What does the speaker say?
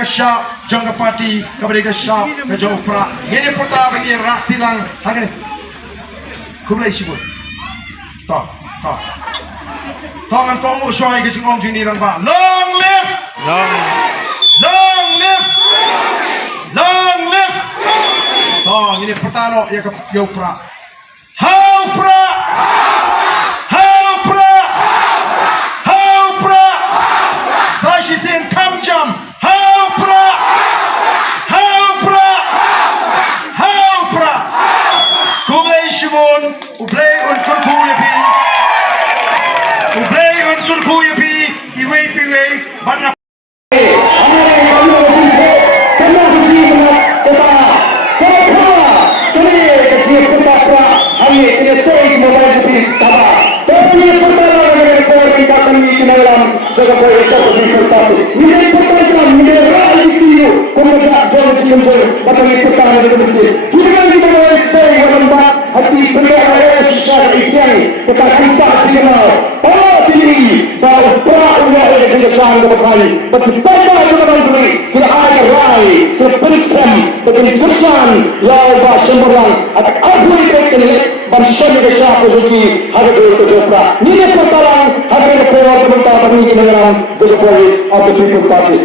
Syap jangka parti kepada Syap ke Jopra. Ini pertama ini raktilang hagen. Kublai sibut. Tak. Tangan kamu suai ke jengong jini rangba. Long live. Tang ini pertama ya ke Jopra. Haupra. Sashi sen kamjam. Shimon, ublay untuk kuyapi, iwe, banyak. hati bendera syariah ini kita kisah nasional para diri bahwa perang yang disesang kembali berbeda dengan diri tidak ada rai terperiksam dengan kesan lawa semurang akan aku ini bangsa Indonesia posisi hari itu jepra ini pertama hari itu keluar pemerintah bagi negara jadi polis atau people party